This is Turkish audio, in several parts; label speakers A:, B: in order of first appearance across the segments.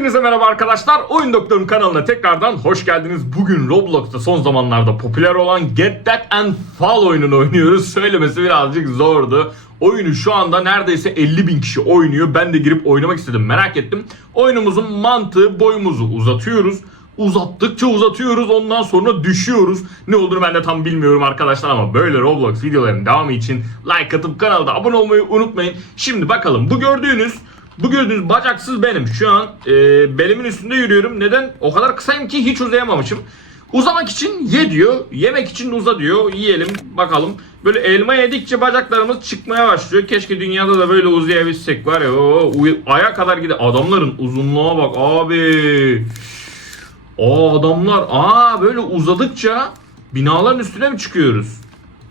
A: Hepinize merhaba arkadaşlar. Oyun Doktorum kanalına tekrardan hoş geldiniz. Bugün Roblox'ta son zamanlarda popüler olan Get That and Fall oyununu oynuyoruz. Söylemesi birazcık zordu. Oyunu şu anda neredeyse 50 bin kişi oynuyor. Ben de girip oynamak istedim. Merak ettim. Oyunumuzun mantığı boyumuzu uzatıyoruz. Uzattıkça uzatıyoruz ondan sonra düşüyoruz. Ne olduğunu ben de tam bilmiyorum arkadaşlar ama böyle Roblox videoların devamı için like atıp kanalda abone olmayı unutmayın. Şimdi bakalım bu gördüğünüz bu gördüğünüz bacaksız benim. Şu an e, belimin üstünde yürüyorum. Neden? O kadar kısayım ki hiç uzayamamışım. Uzamak için ye diyor. Yemek için uza diyor. Yiyelim bakalım. Böyle elma yedikçe bacaklarımız çıkmaya başlıyor. Keşke dünyada da böyle uzayabilsek var ya. O, aya kadar gidiyor. Adamların uzunluğa bak abi. O adamlar aa böyle uzadıkça binaların üstüne mi çıkıyoruz?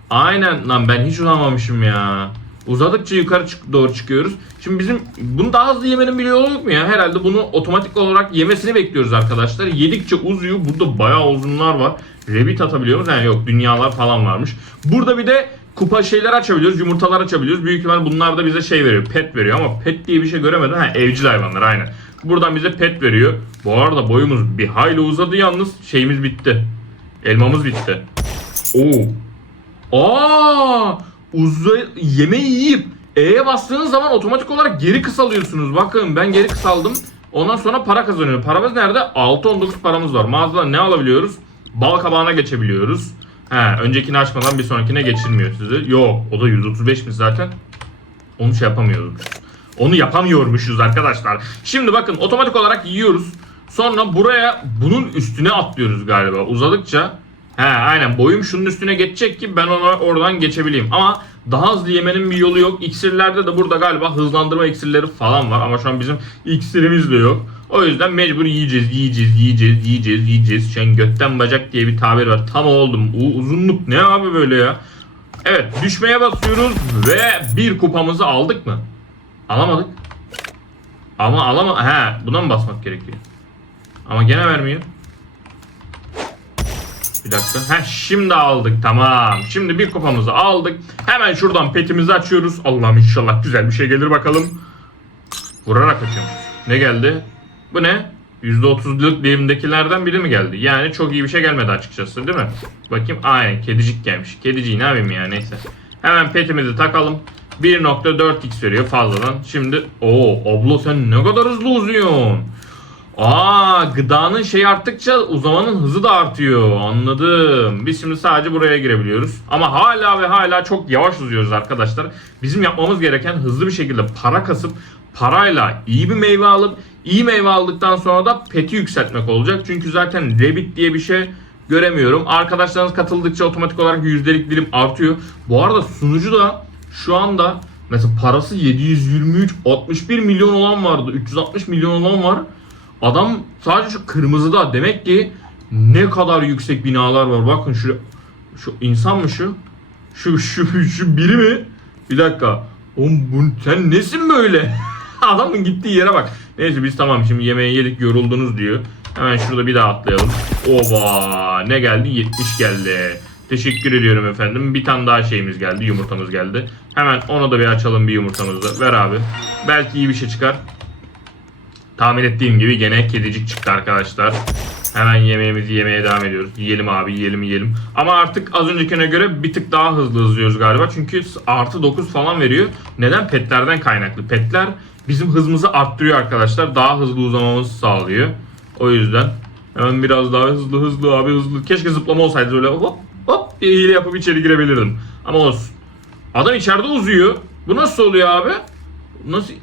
A: Aynen lan ben hiç uzamamışım ya. Uzadıkça yukarı çık doğru çıkıyoruz. Şimdi bizim bunu daha hızlı yemenin bir yolu yok mu ya? Herhalde bunu otomatik olarak yemesini bekliyoruz arkadaşlar. Yedikçe uzuyor. Burada bayağı uzunlar var. Revit atabiliyoruz. Yani yok dünyalar falan varmış. Burada bir de kupa şeyler açabiliyoruz. Yumurtalar açabiliyoruz. Büyük ihtimal bunlar da bize şey veriyor. Pet veriyor ama pet diye bir şey göremedim. Ha evcil hayvanlar aynen. Buradan bize pet veriyor. Bu arada boyumuz bir hayli uzadı yalnız. Şeyimiz bitti. Elmamız bitti. Oo. Aa! Uzay yemeği yiyip E'ye bastığınız zaman otomatik olarak geri kısalıyorsunuz. Bakın ben geri kısaldım. Ondan sonra para kazanıyorum. Paramız nerede? 6-19 paramız var. Mağazadan ne alabiliyoruz? Bal kabağına geçebiliyoruz. He, öncekini açmadan bir sonrakine geçirmiyor sizi. Yok, o da 135'miş zaten. Onu şey yapamıyoruz. Onu yapamıyormuşuz arkadaşlar. Şimdi bakın otomatik olarak yiyoruz. Sonra buraya bunun üstüne atlıyoruz galiba. Uzadıkça He aynen boyum şunun üstüne geçecek ki ben ona oradan geçebileyim. Ama daha hızlı yemenin bir yolu yok. İksirlerde de burada galiba hızlandırma iksirleri falan var. Ama şu an bizim iksirimiz de yok. O yüzden mecbur yiyeceğiz, yiyeceğiz, yiyeceğiz, yiyeceğiz, yiyeceğiz. An götten bacak diye bir tabir var. Tam oldum. U uzunluk ne abi böyle ya? Evet düşmeye basıyoruz ve bir kupamızı aldık mı? Alamadık. Ama alama he buna mı basmak gerekiyor? Ama gene vermiyor. Bir dakika. Heh şimdi aldık tamam. Şimdi bir kupamızı aldık. Hemen şuradan petimizi açıyoruz. Allah'ım inşallah güzel bir şey gelir bakalım. Vurarak açıyoruz. Ne geldi? Bu ne? %30'luk dilimdekilerden biri mi geldi? Yani çok iyi bir şey gelmedi açıkçası değil mi? Bakayım aynen kedicik gelmiş. Kediciyi ne yapayım ya neyse. Hemen petimizi takalım. 1.4x veriyor fazladan. Şimdi o abla sen ne kadar hızlı uzuyorsun. Aa gıdanın şey arttıkça uzamanın hızı da artıyor. Anladım. Biz şimdi sadece buraya girebiliyoruz. Ama hala ve hala çok yavaş uzuyoruz arkadaşlar. Bizim yapmamız gereken hızlı bir şekilde para kasıp parayla iyi bir meyve alıp iyi meyve aldıktan sonra da peti yükseltmek olacak. Çünkü zaten Rabbit diye bir şey göremiyorum. Arkadaşlarınız katıldıkça otomatik olarak yüzdelik dilim artıyor. Bu arada sunucu da şu anda mesela parası 723 61 milyon olan vardı. 360 milyon olan var. Adam sadece şu kırmızıda demek ki ne kadar yüksek binalar var. Bakın şu şu insan mı şu? Şu şu şu biri mi? Bir dakika. Oğlum bu sen nesin böyle? Adamın gittiği yere bak. Neyse biz tamam şimdi yemeği yedik yoruldunuz diyor. Hemen şurada bir daha atlayalım. Oba ne geldi? 70 geldi. Teşekkür ediyorum efendim. Bir tane daha şeyimiz geldi. Yumurtamız geldi. Hemen onu da bir açalım bir yumurtamızı. Ver abi. Belki iyi bir şey çıkar. Tahmin ettiğim gibi gene kedicik çıktı arkadaşlar. Hemen yemeğimizi yemeye devam ediyoruz. Yiyelim abi yiyelim yiyelim. Ama artık az öncekine göre bir tık daha hızlı hızlıyoruz galiba. Çünkü artı 9 falan veriyor. Neden? Petlerden kaynaklı. Petler bizim hızımızı arttırıyor arkadaşlar. Daha hızlı uzamamızı sağlıyor. O yüzden hemen biraz daha hızlı hızlı abi hızlı. Keşke zıplama olsaydı böyle hop hop diye hile yapıp içeri girebilirdim. Ama olsun. Adam içeride uzuyor. Bu nasıl oluyor abi? Nasıl?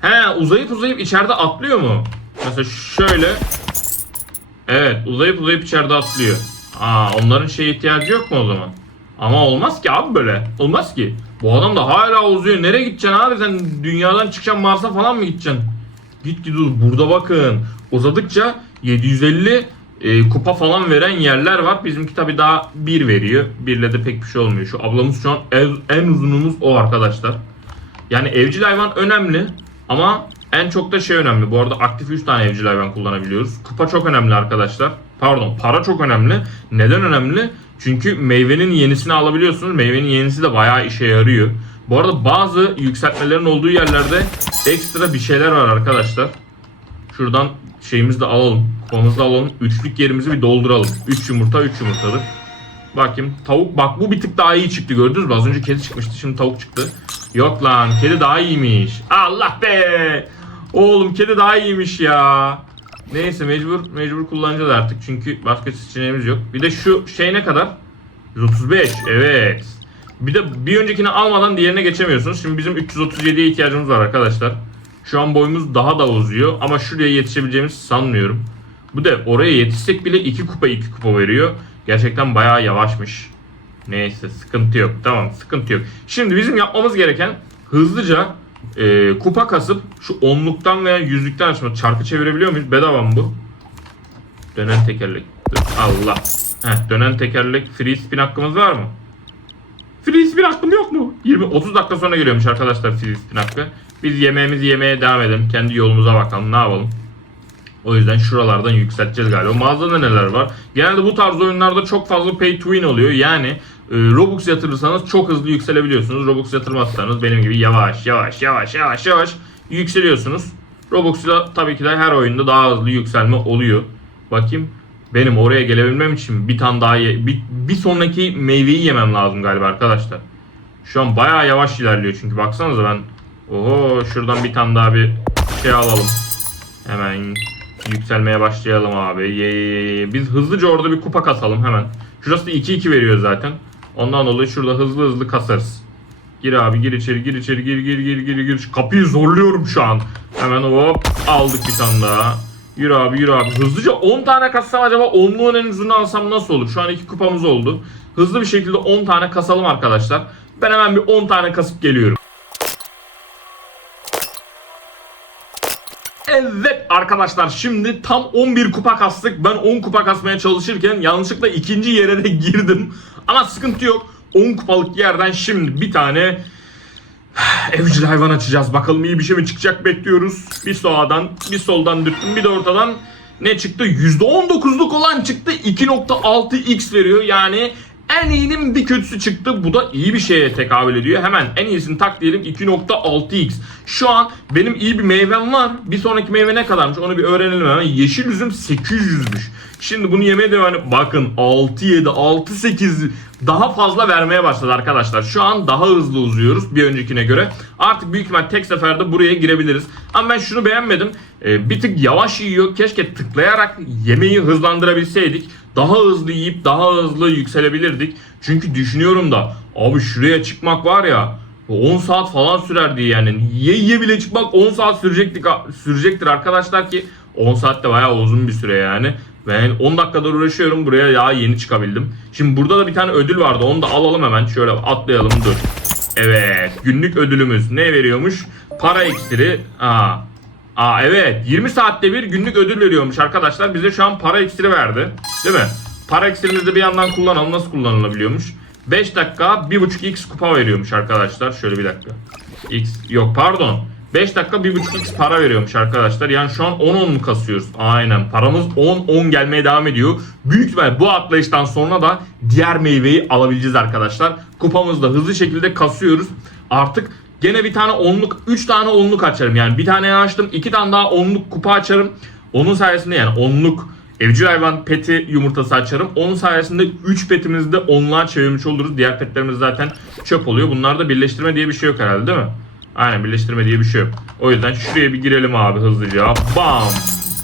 A: He uzayıp uzayıp içeride atlıyor mu? Mesela şöyle. Evet uzayıp uzayıp içeride atlıyor. Aa onların şeye ihtiyacı yok mu o zaman? Ama olmaz ki abi böyle. Olmaz ki. Bu adam da hala uzuyor. Nereye gideceksin abi sen dünyadan çıkacaksın Mars'a falan mı gideceksin? Git git dur. Burada bakın. Uzadıkça 750 e, kupa falan veren yerler var. Bizimki tabi daha 1 veriyor. 1 ile de pek bir şey olmuyor. Şu ablamız şu an en, en uzunumuz o arkadaşlar. Yani evcil hayvan önemli ama en çok da şey önemli. Bu arada aktif 3 tane evcil hayvan kullanabiliyoruz. Kupa çok önemli arkadaşlar. Pardon para çok önemli. Neden önemli? Çünkü meyvenin yenisini alabiliyorsunuz. Meyvenin yenisi de bayağı işe yarıyor. Bu arada bazı yükseltmelerin olduğu yerlerde ekstra bir şeyler var arkadaşlar. Şuradan şeyimizi de alalım. Kupamızı da alalım. Üçlük yerimizi bir dolduralım. 3 yumurta 3 yumurtadır. Bakayım tavuk bak bu bir tık daha iyi çıktı gördünüz mü? Az önce kedi çıkmıştı şimdi tavuk çıktı. Yok lan kedi daha iyiymiş. Allah be. Oğlum kedi daha iyiymiş ya. Neyse mecbur mecbur kullanacağız artık çünkü başka seçeneğimiz yok. Bir de şu şey ne kadar? 135 evet. Bir de bir öncekini almadan diğerine geçemiyorsunuz. Şimdi bizim 337'ye ihtiyacımız var arkadaşlar. Şu an boyumuz daha da uzuyor ama şuraya yetişebileceğimizi sanmıyorum. Bu da oraya yetişsek bile 2 kupa 2 kupa veriyor. Gerçekten bayağı yavaşmış. Neyse sıkıntı yok. Tamam sıkıntı yok. Şimdi bizim yapmamız gereken hızlıca e, kupa kasıp şu onluktan veya yüzlükten açmak. Çarkı çevirebiliyor muyuz? Bedava mı bu? Dönen tekerlek. Allah. Heh, dönen tekerlek. Free spin hakkımız var mı? Free spin hakkım yok mu? 20 30 dakika sonra geliyormuş arkadaşlar free spin hakkı. Biz yemeğimizi yemeye devam edelim. Kendi yolumuza bakalım. Ne yapalım? O yüzden şuralardan yükselteceğiz galiba. Mağazada neler var? Genelde bu tarz oyunlarda çok fazla pay to win oluyor. Yani e, Robux yatırırsanız çok hızlı yükselebiliyorsunuz. Robux yatırmazsanız benim gibi yavaş yavaş yavaş yavaş yavaş yükseliyorsunuz. Robux'la tabii ki de her oyunda daha hızlı yükselme oluyor. Bakayım benim oraya gelebilmem için bir tane daha ye- bir, bir sonraki meyveyi yemem lazım galiba arkadaşlar. Şu an bayağı yavaş ilerliyor çünkü baksanıza ben oho şuradan bir tane daha bir şey alalım. Hemen yükselmeye başlayalım abi. Biz hızlıca orada bir kupa kasalım hemen. Şurası da 2-2 veriyor zaten. Ondan dolayı şurada hızlı hızlı kasarız. Gir abi gir içeri gir içeri gir gir gir gir gir. Kapıyı zorluyorum şu an. Hemen hop aldık bir tane daha. Yürü abi yürü abi. Hızlıca 10 tane kassam acaba 10'luğun en uzunu alsam nasıl olur? Şu an iki kupamız oldu. Hızlı bir şekilde 10 tane kasalım arkadaşlar. Ben hemen bir 10 tane kasıp geliyorum. Evet arkadaşlar şimdi tam 11 kupa kastık. Ben 10 kupa kasmaya çalışırken yanlışlıkla ikinci yere de girdim. Ama sıkıntı yok. 10 kupalık yerden şimdi bir tane evcil hayvan açacağız. Bakalım iyi bir şey mi çıkacak bekliyoruz. Bir sağdan bir soldan dürttüm bir de ortadan ne çıktı? %19'luk olan çıktı. 2.6x veriyor. Yani en iyinin bir kötüsü çıktı. Bu da iyi bir şeye tekabül ediyor. Hemen en iyisini tak diyelim 2.6x. Şu an benim iyi bir meyvem var. Bir sonraki meyve ne kadarmış onu bir öğrenelim hemen. Yeşil üzüm 800'müş. Şimdi bunu yemeye devam edip bakın 6 7 6 8 daha fazla vermeye başladı arkadaşlar. Şu an daha hızlı uzuyoruz bir öncekine göre. Artık büyük ihtimal tek seferde buraya girebiliriz. Ama ben şunu beğenmedim. Ee, bir tık yavaş yiyor. Keşke tıklayarak yemeği hızlandırabilseydik. Daha hızlı yiyip daha hızlı yükselebilirdik. Çünkü düşünüyorum da abi şuraya çıkmak var ya 10 saat falan sürerdi yani. Ye ye bile çıkmak 10 saat sürecektik sürecektir arkadaşlar ki 10 saat de bayağı uzun bir süre yani. Ben 10 dakikadır uğraşıyorum buraya ya yeni çıkabildim. Şimdi burada da bir tane ödül vardı onu da alalım hemen şöyle atlayalım dur. Evet günlük ödülümüz ne veriyormuş? Para iksiri. Aa. Aa evet 20 saatte bir günlük ödül veriyormuş arkadaşlar. Bize şu an para iksiri verdi. Değil mi? Para iksirimizi de bir yandan kullanalım. Nasıl kullanılabiliyormuş? 5 dakika 1.5x kupa veriyormuş arkadaşlar. Şöyle bir dakika. X yok pardon. 5 dakika 1.5x para veriyormuş arkadaşlar. Yani şu an 10-10 mu kasıyoruz? Aynen. Paramız 10-10 gelmeye devam ediyor. Büyük ihtimal bu atlayıştan sonra da diğer meyveyi alabileceğiz arkadaşlar. Kupamızı da hızlı şekilde kasıyoruz. Artık gene bir tane onluk, 3 tane onluk açarım. Yani bir tane açtım, 2 tane daha onluk kupa açarım. Onun sayesinde yani onluk evcil hayvan peti yumurtası açarım. Onun sayesinde 3 petimizi de onluğa çevirmiş oluruz. Diğer petlerimiz zaten çöp oluyor. Bunlarda birleştirme diye bir şey yok herhalde değil mi? Aynen birleştirme diye bir şey yok. O yüzden şuraya bir girelim abi hızlıca. Bam!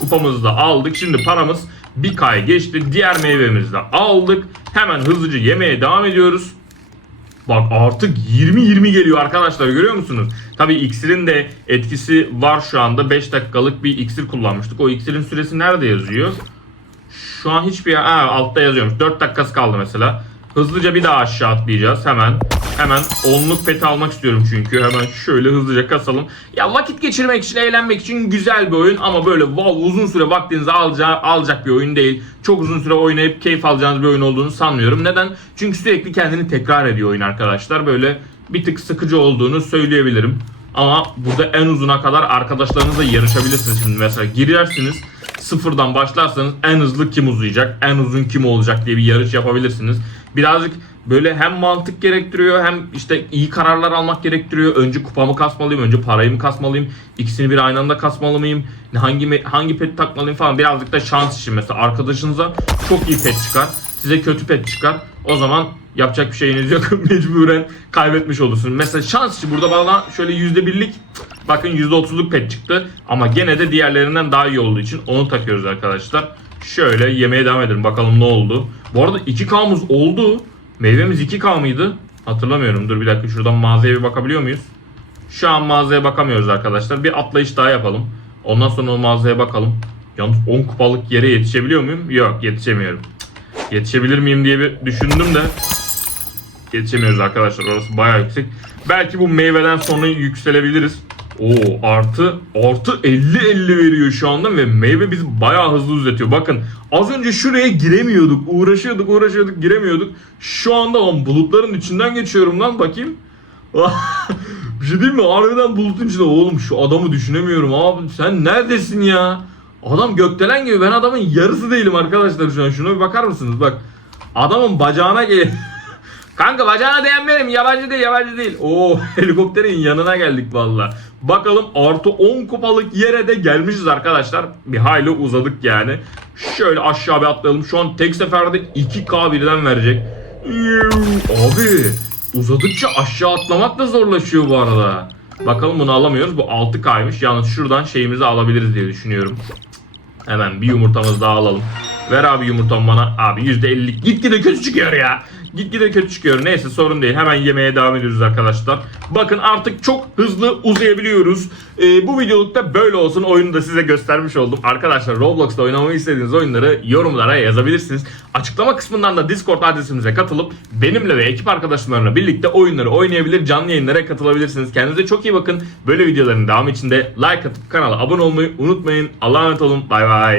A: Kupamızı da aldık. Şimdi paramız bir kay geçti. Diğer meyvemizi de aldık. Hemen hızlıca yemeye devam ediyoruz. Bak artık 20-20 geliyor arkadaşlar görüyor musunuz? Tabii iksirin de etkisi var şu anda. 5 dakikalık bir iksir kullanmıştık. O iksirin süresi nerede yazıyor? Şu an hiçbir ha, altta yazıyormuş. 4 dakikası kaldı mesela. Hızlıca bir daha aşağı atlayacağız hemen. Hemen onluk peti almak istiyorum çünkü. Hemen şöyle hızlıca kasalım. Ya vakit geçirmek için, eğlenmek için güzel bir oyun ama böyle wow, uzun süre vaktinizi alacağı, alacak bir oyun değil. Çok uzun süre oynayıp keyif alacağınız bir oyun olduğunu sanmıyorum. Neden? Çünkü sürekli kendini tekrar ediyor oyun arkadaşlar. Böyle bir tık sıkıcı olduğunu söyleyebilirim. Ama burada en uzuna kadar arkadaşlarınızla yarışabilirsiniz. Şimdi mesela girersiniz sıfırdan başlarsanız en hızlı kim uzayacak, en uzun kim olacak diye bir yarış yapabilirsiniz. Birazcık böyle hem mantık gerektiriyor hem işte iyi kararlar almak gerektiriyor. Önce kupamı kasmalıyım, önce parayı mı kasmalıyım, ikisini bir aynı anda kasmalı mıyım, hangi hangi pet takmalıyım falan birazcık da şans işi. Mesela arkadaşınıza çok iyi pet çıkar, size kötü pet çıkar. O zaman yapacak bir şeyiniz yok. Mecburen kaybetmiş olursunuz. Mesela şans işi burada bana şöyle %1'lik bakın %30'luk pet çıktı. Ama gene de diğerlerinden daha iyi olduğu için onu takıyoruz arkadaşlar. Şöyle yemeye devam edelim. Bakalım ne oldu. Bu arada 2K'mız oldu. Meyvemiz 2K mıydı? Hatırlamıyorum. Dur bir dakika şuradan mağazaya bir bakabiliyor muyuz? Şu an mağazaya bakamıyoruz arkadaşlar. Bir atlayış daha yapalım. Ondan sonra o mağazaya bakalım. Yalnız 10 kupalık yere yetişebiliyor muyum? Yok yetişemiyorum. Yetişebilir miyim diye bir düşündüm de yetişemiyoruz arkadaşlar. Orası bayağı yüksek. Belki bu meyveden sonra yükselebiliriz. Oo artı artı 50 50 veriyor şu anda ve meyve bizi bayağı hızlı uzatıyor. Bakın az önce şuraya giremiyorduk. Uğraşıyorduk, uğraşıyorduk, giremiyorduk. Şu anda lan bulutların içinden geçiyorum lan bakayım. bir şey diyeyim mi? Harbiden bulutun içinde. Oğlum şu adamı düşünemiyorum abi. Sen neredesin ya? Adam gökdelen gibi. Ben adamın yarısı değilim arkadaşlar şu an. Şuna bir bakar mısınız? Bak. Adamın bacağına gel. Kanka bacağına değen benim. Yabancı değil yabancı değil. Oo helikopterin yanına geldik valla. Bakalım artı 10 kupalık yere de gelmişiz arkadaşlar. Bir hayli uzadık yani. Şöyle aşağı bir atlayalım. Şu an tek seferde 2K birden verecek. Abi uzadıkça aşağı atlamak da zorlaşıyor bu arada. Bakalım bunu alamıyoruz. Bu 6K'ymış. Yalnız şuradan şeyimizi alabiliriz diye düşünüyorum. Hemen bir yumurtamız daha alalım. Ver abi yumurtamı bana. Abi %50 gitgide kötü çıkıyor ya. Gitgide kötü çıkıyor. Neyse sorun değil. Hemen yemeye devam ediyoruz arkadaşlar. Bakın artık çok hızlı uzayabiliyoruz. Ee, bu videolukta böyle olsun. Oyunu da size göstermiş oldum. Arkadaşlar Roblox'ta oynamayı istediğiniz oyunları yorumlara yazabilirsiniz. Açıklama kısmından da Discord adresimize katılıp benimle ve ekip arkadaşlarımla birlikte oyunları oynayabilir, canlı yayınlara katılabilirsiniz. Kendinize çok iyi bakın. Böyle videoların devamı için de like atıp kanala abone olmayı unutmayın. Allah'a emanet olun. Bay bay.